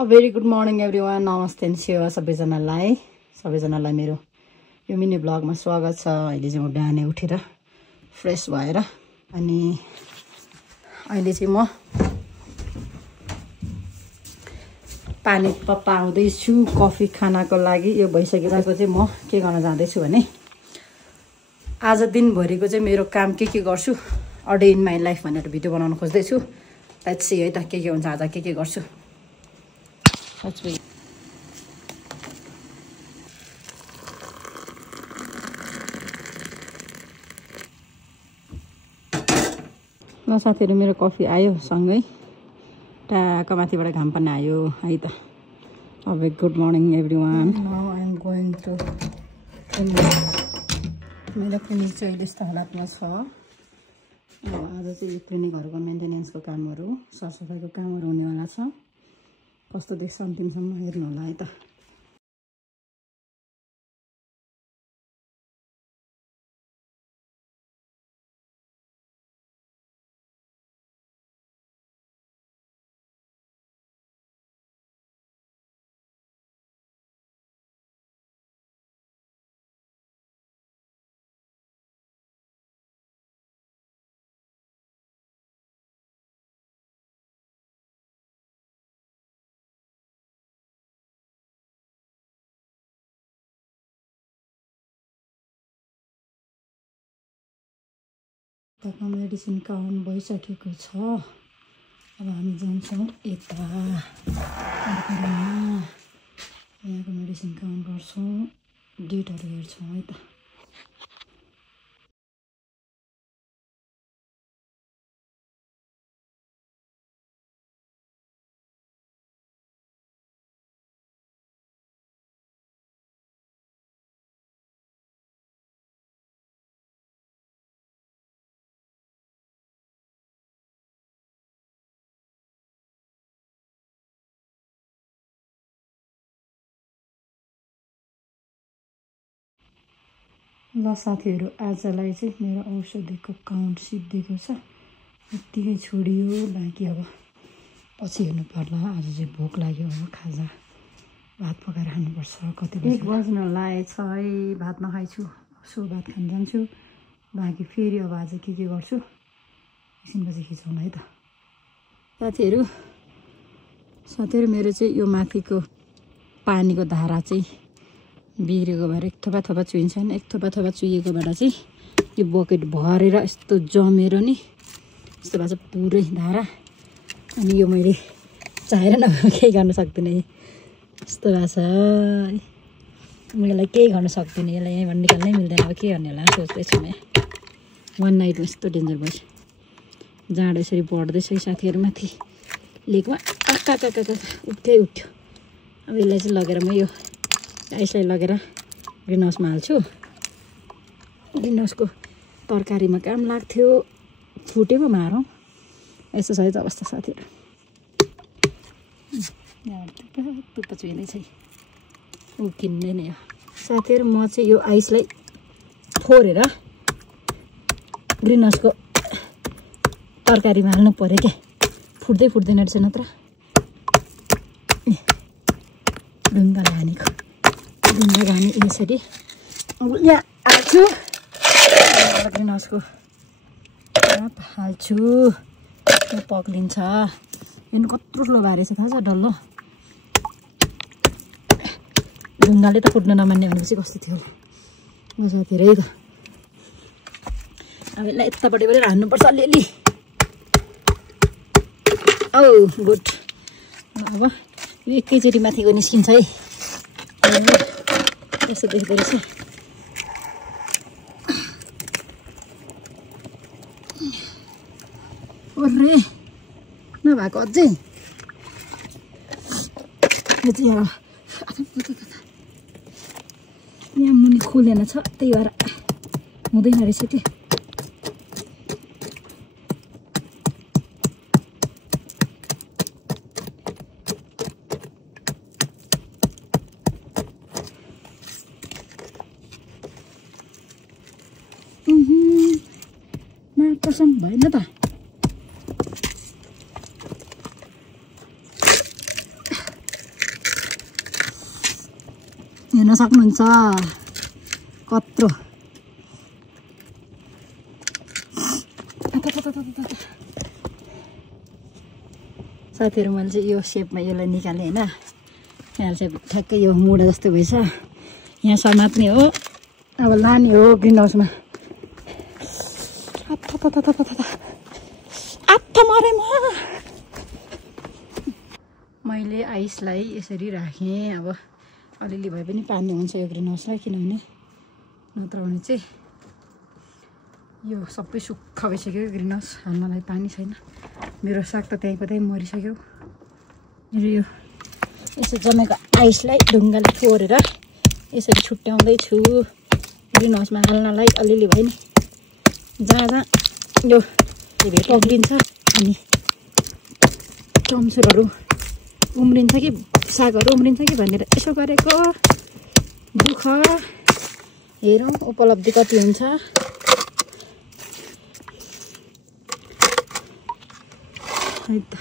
A very good morning everyone. Namaste and Shiva सबैजनालाई मेरो यो मिनी ब्लगमा स्वागत छ। अहिले चाहिँ म बिहानै उठेर फ्रेश भएर अनि अहिले चाहिँ म पानी तताउँदै छु कफी खानको लागि। यो भइसकेपछि चाहिँ म के गर्न जाँदै छु भने आज दिनभरिको चाहिँ मेरो काम के गर्छु a day in my life भनेर भिडियो बनाउन खोज्दै छु। लेट्स सी है त के हुन्छ आज के गर्छु। ल साथीहरु मेरो कफी आयो सँगै टाका माथिबाट घाम पनि आयो है त। अब good morning everyone. Now I am going to मेरो क्लिनिक चाहिँ यस्तो हालतमा छ। आज चाहिँ यो क्लिनिकहरुको मेन्टेनेन्सको कामहरु सरसफाइको कामहरु हुनेवाला छ। कस्तो देख्छ अन्तिमसम्म हेर्नु होला है त। तक मेडिसिन काउन्ट भइसकेको छ। अब हामी जान्छौँ यता यहाँको मेडिसिन काउन्ट गर्छौँ, डेटहरु हेर्छौँ है त। ल साथीहरु आजलाई चाहिँ मेरो औषधिको काउन्ट सिद्धिएको छ। यतिकै छोडियो बाँकी अब पछि हेर्नु पर्ला। आज चाहिँ भोक लाग्यो, अब खाजा भात पकाएर खानुपर्छ। कति बजे 1 बज्न लागेछ है। भात नखाइछु, सो भात खान जान्छु। बाँकी फेरि अब आज के गर्छु एकछिनपछि खिचौँला है त। साथीहरु मेरो चाहिँ यो माथिको पानीको धारा चाहिँ बिग्रेको भएर एक थोपा चुइन्छ नि। एक थोपा चुइएकोबाट चाहिँ यो बकेट भरेर यस्तो जमेर नि यस्तो भएछ पुरै धारा। अनि यो मैले चाहेर न केही गर्न सक्दिनँ। यस्तो भएछ मलाई केही गर्न सक्दिनँ। यसलाई यहीँबाट निकाल्नै मिल्दैन। अब के गर्ने होला सोच्दैछु म। 1 नाइटमा यस्तो डेन्जर भएछ। जाडो यसरी बढ्दैछ साथीहरु माथि लेकमा उठ्यो। अब यसलाई चाहिँ लगेर म यो यसलाई लगेर ग्रिन हाउसमा हाल्छु। ग्रिन हाउसको तरकारीमा काम लाग्थ्यो। फुटेको मारौँ। यस्तो छ है त अवस्था साथीहरु। तुप्पा चुइँदैछ उकिन्ने नै हो साथीहरु। म चाहिँ यो आइसलाई फोरेर ग्रिन हाउसको तरकारीमा हाल्नु पर्यो क्या। फुट्दैन रहेछ नत्र। ढुङ्गा हानी यसरी अब यहाँ हाल्छु। ग्रिन हाउसको हाल्छु। यो पक्लिन्छ। हेर्नु कत्रो स्लो भएछ थाहा छ डल्लो। ढुङ्गाले त फुट्न नमान्ने भनेपछि कस्तो थियो होला साथीहरु है त। अब यसलाई यतापट्टि हान्नुपर्छ अलिअलि। औ गुड। अब यो एकैचोटि माथिको निस्किन्छ है। यस्तो देख्दो रहेछ। ओरे नभएको अझै यो चाहिँ अब यहाँ मुनि खोलेन छ त्यही भएर हुँदैन रहेछ त्यो। कसम भएन त। हेर्न सक्नुहुन्छ कत्रो साथीहरू। मैले चाहिँ यो सेपमा यसलाई निकालेँ होइन। यहाँ चाहिँ ठ्याक्कै यो मुढा जस्तो भएछ, यहाँ समात्ने हो। अब लाने हो ग्रिन हाउसमा। आत्था मरे मैले आइसलाई यसरी राखेँ। अब अलिअलि भए पनि पानी हुन्छ यो ग्रिन हाउसलाई, किनभने नत्र भने चाहिँ यो सबै सुक्खा भइसक्यो। ग्रिन हाउस हाल्नलाई पानी छैन। मेरो साग त त्यहीँको त्यहीँ मरिसक्यो। मेरो यो यसो जमेको आइसलाई ढुङ्गाले फोरेर यसरी छुट्याउँदैछु ग्रिन हाउसमा हाल्नलाई। अलिअलि भयो नि, जहाँ जहाँ यो पक्रिन्छ अनि चम्सुरहरू उम्रिन्छ कि सागहरू उम्रिन्छ कि भनेर यसो गरेको। दुःख हेरौँ उपलब्धि कति हुन्छ। है त